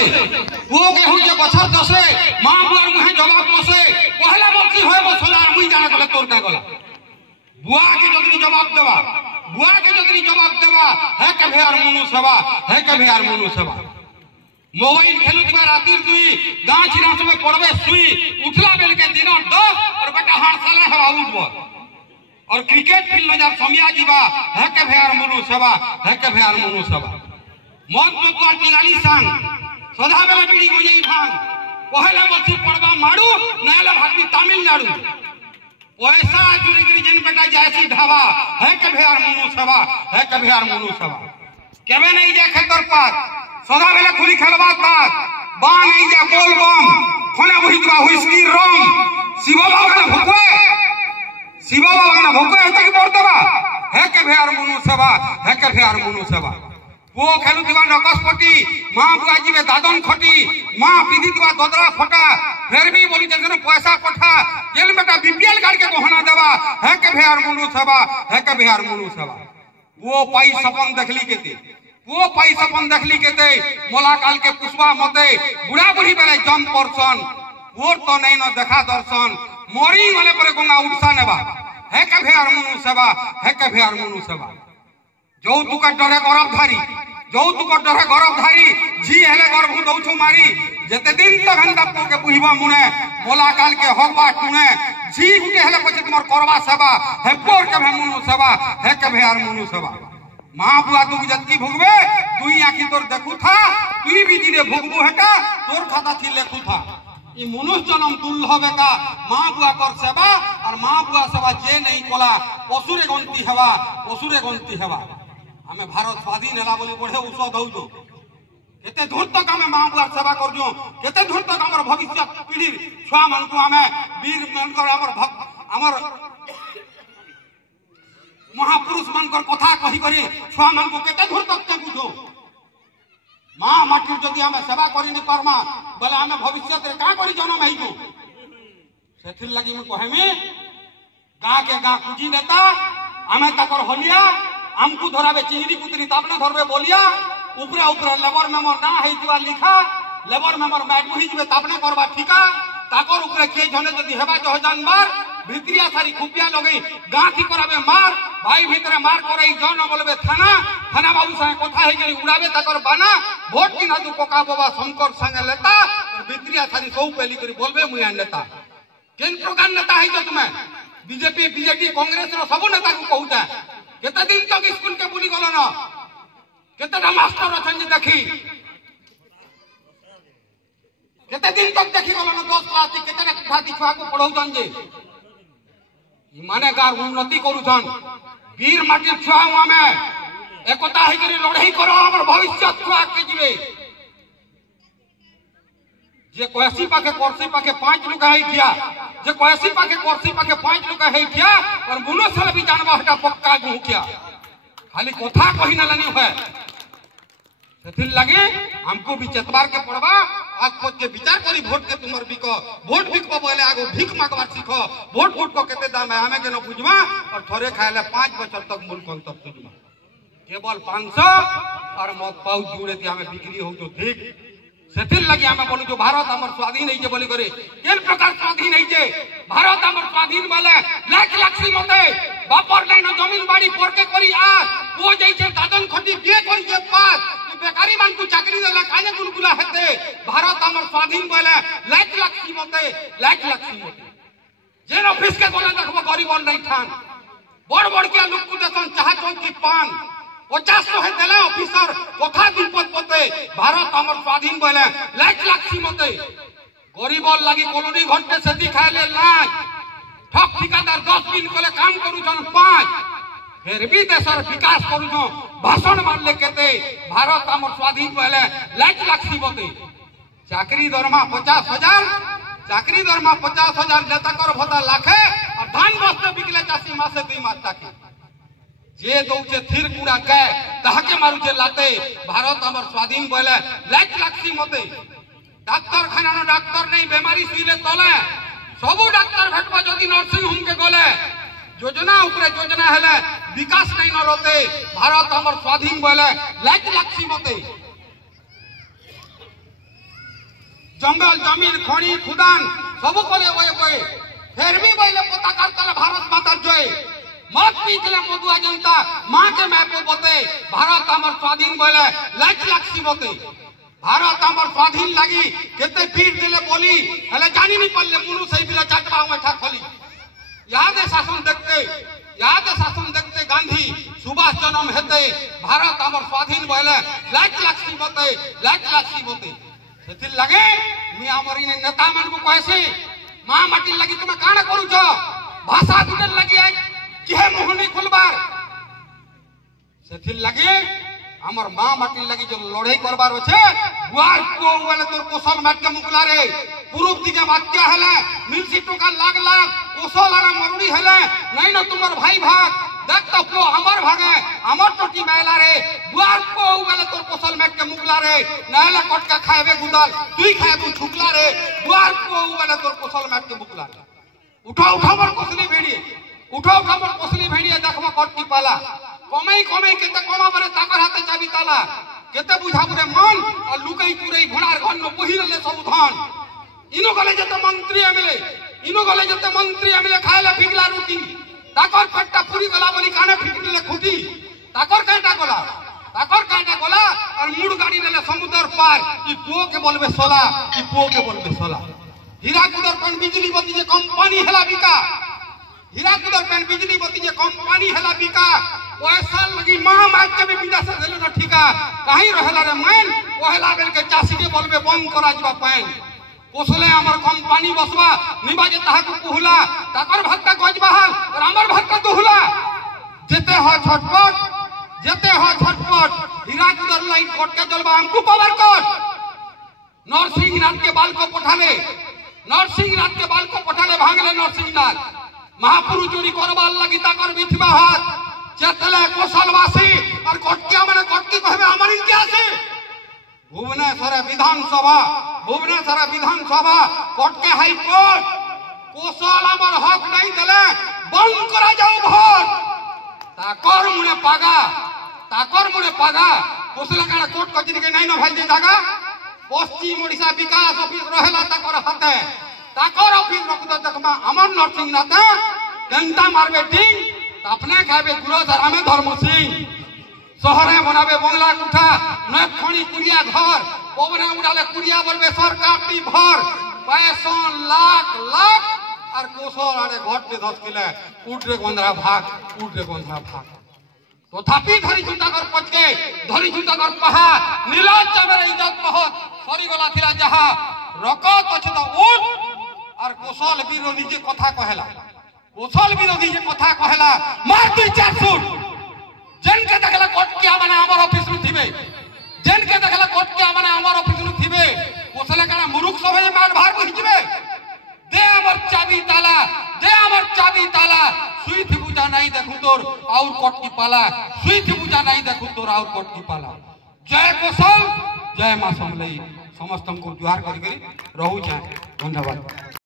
दसे पुओ के हुजे बछर दसे मां बुआर मुहे जवाब बसे पहला बक्सी होय बसला मुई जाना गला तोर का गला बुआ के जदरी जवाब देवा बुआ के जदरी जवाब देवा है के भेर मुनु सेवा है के भेर मुनु सेवा मोबाइल खेलु दिबा रातिर दुई गाछ रात में पड़वे सुई उठला बेल के दिन 10 और बेटा हार साला हवा उठबो और क्रिकेट फील्ड में जा समिया जीवा है के भेर मुनु सेवा है के भेर मुनु सेवा मन में को टिंगाली संग सदा बेला बीड़ी गोई भांग पहला बच्ची पड़वा माडू नाला भागी तमिलनाडु पैसा चुरी करी जन बेटा जायसी ढाबा है के भेर मुनु सेवा है के भेर मुनु सेवा केबे नहीं जा खेतर पर सदा बेला खुली खेलबा ताक बा नहीं जा बोल बम खोना बुहितवा हुइस्की रोम शिव बाबा ने भुकवे है कि बोलतबा है के भेर मुनु सेवा है के भेर मुनु सेवा वो खेलु दिवा नकसपटी मां बुआ जीवे दादन खटी मां पीधी दिवा ददरा फटा फिर भी बोली जन पैसा पठा जेल बेटा बीपीएल कार्ड के गहना देवा है के भेर मुनु सेवा है के भेर मुनु सेवा वो पाई सपन देखली केते वो पाई सपन देखली केते मोला काल के पुष्पा मते बुढ़ा बुढ़ी बेले जम परसन वो तो नहीं न देखा दर्शन मोरी वाले पर गंगा उठसा नेबा है के भेर मुनु सेवा है के भेर मुनु सेवा যৌতুক ডরে গরবধারী যৌতুক ডরে গরবধারী ঝি হেলে গর্ভ দৌছু মারি যেতে দিন তো ঘন্টা পোকে বুঝবা মুনে মোলা কাল के होबा टुने ঝি গুটে হেলে পছে তোমার করবা সেবা হে পোর के भे मुनु सेवा हे के भे आर मुनु सेवा मां बुआ तू जत्ती भुगबे तुई आखी तोर देखु था तुई भी दिने भुगबु हेटा तोर खाता थी लेखु था ई मनुष्य जन्म दुर्लभ का मां बुआ कर सेवा और मां बुआ सेवा जे नहीं कोला पशुरे गंती हेवा हमें भारत स्वाधीन हैला बोली पढ़े उस दौजो केते दूर तक हमें मां बुआर सेवा करजो केते दूर तक हमर भविष्य पीढ़ी छुआ मन को हमें वीर मनकर हमर महापुरुष मनकर कथा कहि करी छुआ मन को केते दूर तक के बुझो मां माटी जदी हमें सेवा करि नि परमा बोले हमें भविष्य रे का करी जन्म आइबो सेथिर लागि म कहमे गा के गा कुजी नेता हमें तकर होलिया हमको धराबे चिंगड़ी कुतरी तापने धरबे बोलिया ऊपरे ऊपरे लेबर मेमोर ना हेतिवा लिखा लेबर मेमोर मैट मुहि जबे तापने करबा ठीका ताकर ऊपरे के जने जदी हेबा जह जानबार भितरिया सारी खुपिया लगई गांठी कराबे मार भाई भीतर मार करई जन बोलबे थाना बाबू संगे कथा हे गई उड़ाबे ताकर बाना वोट किना तू कोका बाबा शंकर संगे लेता और भितरिया सारी सौ पेली करी बोलबे मुया नेता केन प्रकार नेता है जो तुम्हें बीजेपी कांग्रेस रो सब नेता को कहूता केते दिन तक स्कूल के बुली गलो न केतेटा मास्टर अछन देखी केते दिन तक देखी गलो न 10 क्लास केतेटा कथाती छुआ को पढ़ौतन जे ई माने गार उन्नति करूछन वीर माटी छुआ हमें एकता हे करी लड़ाई करो हमर भविष्य छुआ के जीवे जे कोसी पाके कोर्सी पाके 5 लोग है थिया जे कोसी पाके कोर्सी पाके 5 लोग है थिया और बुलो साल भी जानबा हटा पक्का गुकिया खाली कथा कहि न लनी है सेथिल लगे हमको भी चतबार के पड़बा आज खोज के विचार करी वोट के तुमर बिको वोट बिकबो बोले आगो भीख मागवा सीखो वोट को केते दाम है हमें के न बुझवा और थोड़े खाइले 5 बछर तक मुल्क तक सुझवा केवल 500 और मत पाउ जुड़े थी हमें बिक्री हो जो ठीक सेथिल लगी हमें बोलू जो भारत हमर स्वाधीन है जे बोली करे केन प्रकार स्वाधीन है जे भारत हमर स्वाधीन वाले लाख लाखसी मते बापर नहीं न जमीन बाड़ी पर के करी आ वो जई छे दादन खटी बे करी जे पास बेकारी मान को चाकरी देला काने गुलगुला हेते भारत हमर स्वाधीन वाले लाख लाखसी मते जेन ऑफिस के कोना देखबो गरीब नहीं ठान बड़ के लोग को देसन चाह चौकी पान 50 है देला ऑफिसर कथा दिलपत पते भारत हमर स्वाधीन बोले लाख लाखसी मते गरीब लागि कॉलोनी घंटे सेती खाइले लाय ठक ठिकादार 10 दिन कोले काम करू छन 5 फिर भी देशर विकास करू छ भाषण मारले केते भारत हमर स्वाधीन बोले लाख लाखसी मते चाकरी दरमा 50,000 चाकरी दरमा 50,000 नेता कर भता लाखे और धान बस्ते बिकले चासी मासे 2 मास ताके जे दौचे थिर कुड़ा के ताके मारू जे लाते भारत हमर स्वाधीन बोले लाख लाखसी मते डाक्टर खाना न डाक्टर नहीं बीमारी सुइले तले सब डाक्टर भेटबा जदी नर्सिंग होम के गले योजना ऊपर योजना हेले विकास नहीं न रोते भारत हमर स्वाधीन बोले लाख लाखसी मते जंगल जमीन खणी खुदान सब कले ओए ओए फिर भी बोले पताका तले भारत माता जय मत पीछले मधुआ जनता मां के मैपो बते भारत हमर स्वाधीन बोले लाख लाख सिबते भारत हमर स्वाधीन लगी केते पीर देले बोली हले जानी नहीं पल्ले मुनु सही बिला चाटवा बैठा खोली याद है शासन देखते गांधी सुभाष जन्म हेते भारत हमर स्वाधीन बोले लाख लाख सिबते सेथिल लगे मी हमरी ने नेता मन को कहसे मां माटी लगी तुम काना करू छ भाषा दुटल लगी है किहे मुंह नहीं खुलबार सेथिल लगे हमर मां माटी लगी जो लड़ाई करबार छे गुआर को वाले तोर कोसल माट के मुकला रे पूर्व दिगे वाक्य हले मिलसी टोका लाग लाग कोसल आरा मरुड़ी हले नहीं न तुमर भाई भाग देख तो को हमर भागे हमर टोटी मैला रे गुआर को वाले तोर कोसल माट के मुकला रे नाला कटका खाएबे गुदल तुई खाएबू छुकला रे गुआर को वाले तोर कोसल माट के मुकला रे उठा मोर कोसली भेड़िया देखबो कट की पाला कमई केते कमा बरे ताकर हाथे चाबी ताला केते बुझा बरे मन और लुकई तुरई घोड़ार घर न पहिरले सब धन इनो गले जते मंत्री एमएलए खायला फिगला रुटी ताकर पेटटा पूरी गला बोली काने फिटले खुटी ताकर काटा गला और मुड़ गाड़ी लेले समुद्र पार ई तो के बोलबे सोला हीराकुदर कौन बिजली बत्ती जे कंपनी हला बिका हीराकुदर पेन बिजली बत्ती जे कंपनी हला बिका पैसा लगी मां माइक के भी विदेश से देले न ठिका कहीं रहला रे मैन ओहला बेल के चासी के बोलबे बंद करा जबा पैन कोसले हमर कंपनी बसवा निबाजे ताहा को कुहला ताकर भक्का गज बहाल और हमर भक्का दुहला जेते हो छटपट हीराकुदर लाइन कोट के जलवा हमको पावर कोट नरसिंहनाथ के बाल को पठाले भांगले नरसिंहनाथ महापुरु चोरी करबार लगी ताकर बिथबा हाथ चेतले कोसलवासी और कोटकिया माने कोटकी कहबे हमर इनके आसे भुवनेश्वर विधानसभा कोटके हाई कोर्ट कोसल हमर हक नहीं देले बंद करा जाऊ भोट ताकर मुने पागा कोसला काना कोर्ट कचरी के नहीं न भाई जागा पश्चिम ओडिशा विकास ऑफिस रहेला ताकर हाथे ताकर ऑफिस रखद देखमा हमर नरसिंहनाथ जनता मारबे टिंग अपने खाबे गुरुद्वारा में धर्म सिंह शहरे बनाबे बंगला कुठा नय खणी कुड़िया घर पवने उड़ाले कुड़िया बोलबे सरकार टी भर पैसा लाख और कोसर आरे घट पे 10 किलो उठरे गोंधरा भाग तथापि धरी चिंता कर पचके धरी चिंता कर पहा नीलाज मेरे इज्जत बहुत सरी गला थिला जहा रकत अछि तो उठ और कोसल विरोधी जे कथा कहला मार 2-4 सूट जन के देखला कोटकिया माने हमर ऑफिस में थिबे कोसले काना मुरुख सभे माल भार बहिजबे दे हमर चाबी ताला सुई थी बुझा नहीं देखू तोर और कोटकी पाला जय कोसल जय मां समलई समस्त को जुहार करी रहू छे धन्यवाद।